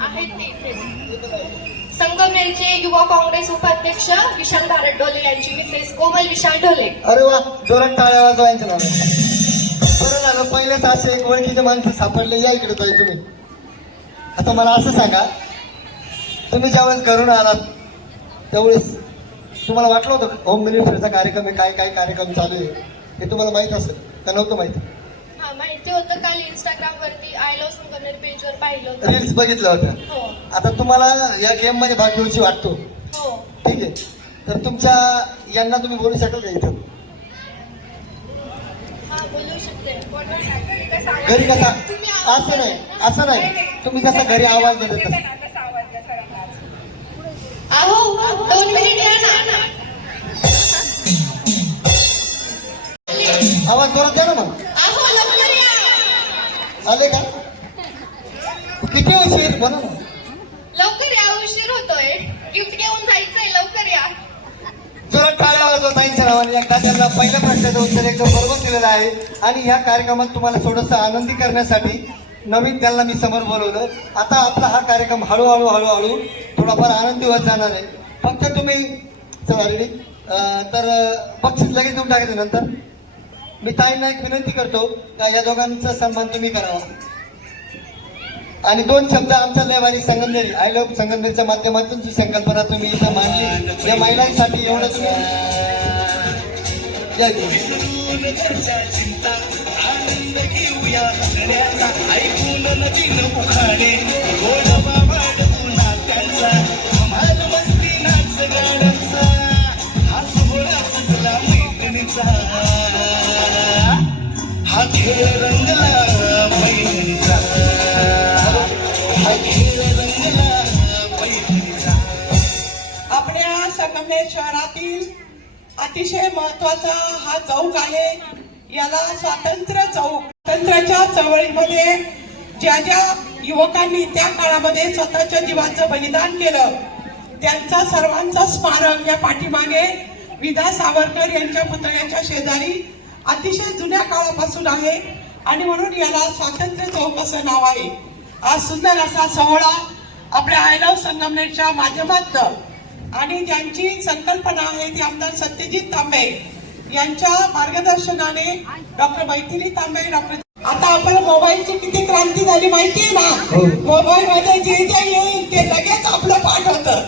आहेत ते इथेच. संगमनेरचे युवा काँग्रेस उपाध्यक्ष विशाल भारडोले यांची मिसेस कोमल विशाल ढोले. अरे वा जोरात टाळ्या वाजवायचं ना बरं झालं पहिलेच असे एक ओळखीचे माणसं सापडले. या इकडे ताई तुम्ही. आता मला असं सांगा तुम्ही ज्यावेळेस घरून आलात त्यावेळेस तुम्हाला वाटलं होतं होम मिनिस्टरचा कार्यक्रम आहे काय काय कार्यक्रम चालू आहे? हे तुम्हाला माहीत असेल का नव्हतं माहिती? हा माहिती होतं काल इंस्टाग्राम वरती आय लव्ह संगमनेर पेजवर पाहिलं होतं. रील्स बघितलं होतं हो. आता तुम्हाला या गेममध्ये भाग घेऊची वाटतो. हो. ठीक आहे. तर तुमच्या यांना तुम्ही बोलू शकाल का इथं? हा बोलू शकते. घरी कसा? तुम्ही असं नाही. असं नाही. तुम्ही जसा घरी आवाज देत तसं. अहो दोन मिनिट आले का? किती उशीर? बोला ना. लवकर या उशीर होतोय. गिफ्ट घेऊन जायचंय लवकर या. जोरात टाळ्या ताईंच्या नावाने. उत्तर एकदम बरोबर दिलेलं आहे. आणि ह्या कार्यक्रमात तुम्हाला थोडंसं आनंदी करण्यासाठी नवीन त्यांना मी समोर बोलवलं. आता आपला हा कार्यक्रम हळूहळू हळूहळू थोडाफार आनंदी होत जाणार आहे. फक्त तुम्ही चला रेडी तर बक्षीस लगेच देऊन टाकायचं नंतर? मी ताईंना एक विनंती करतो का या दोघांचा सन्मान तुम्ही करावा. आणि दोन शब्द आमचा लयवारी संगमनेरी आय लव्ह संगमनेरच्या माध्यमातून जी संकल्पना तुम्ही इथं मांडली या महिलांसाठी एवढं तुम्ही आपल्या संगमनेर शहरातील अतिशय महत्त्वाचा हा चौक आहे. याला स्वातंत्र्य चौक स्वातंत्र्याच्या चळवळीमध्ये ज्या ज्या युवकांनी त्या काळामध्ये स्वतःच्या जीवाचं बलिदान केलं त्यांचा सर्वांचा स्मारक या पाठीमागे विदा सावरकर यांच्या पुतळ्याच्या शेजारी अतिशय जुन्या काळापासून आहे. आणि म्हणून याला स्वातंत्र्य चौक असं नाव आहे. आज सुंदर असा सोहळा आपल्या आय लव्ह संगमनेरच्या माध्यमातून. आणि ज्यांची संकल्पना आहे ती आमदार सत्यजित तांबे यांच्या मार्गदर्शनाने डॉक्टर मैथिली तांबे डॉक्टर आता आपण मोबाईलची किती क्रांती झाली माहितीये ना? हो. मोबाईल मध्ये जे जे येईल ते लगेच आपलं पाठ होतं.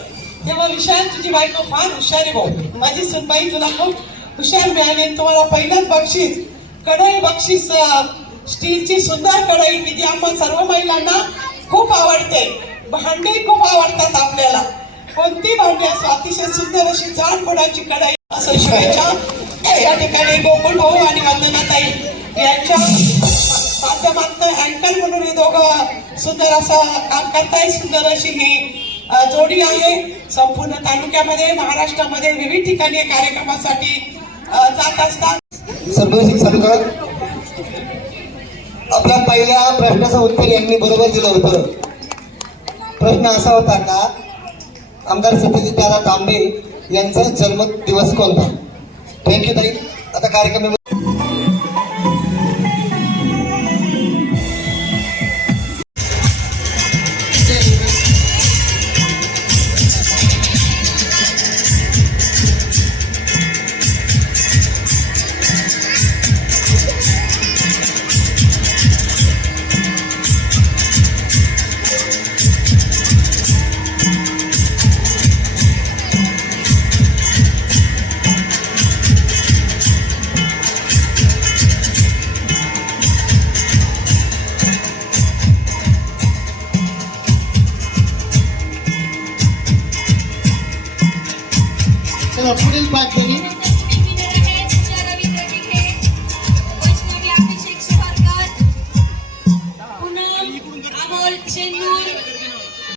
तेव्हा विशाल तुझी बायको फार हुशार आहे भाऊ. माझी सुनबाई तुला खूप हुशार मिळाली. तुम्हाला पहिलंच बक्षीस. कढई बक्षीस स्टीलची सुंदर कढई की जी आम्हा सर्व महिलांना खूप आवडते. भांडी खूप आवडतात आपल्याला. कोणती भांडी असो अतिशय सुंदर अशी जाड फुडाची कढई. असं शुभेच्छा. या ठिकाणी गोकुळ भाऊ आणि वंदनाताई यांच्या माध्यमातून अँकर म्हणून हे दोघं सुंदर असं काम करताय. सुंदर अशी ही जोडी आहे. संपूर्ण तालुक्यामध्ये महाराष्ट्रामध्ये विविध ठिकाणी कार्यक्रमासाठी सर्वशिक आपल्या पहिल्या प्रश्नाचं उत्तर यांनी बरोबर दिलं होतं. प्रश्न असा होता का आमदार सत्यजित दादा तांबे यांचा जन्म दिवस कोणता थँक्यू ताई. आता कार्यक्रम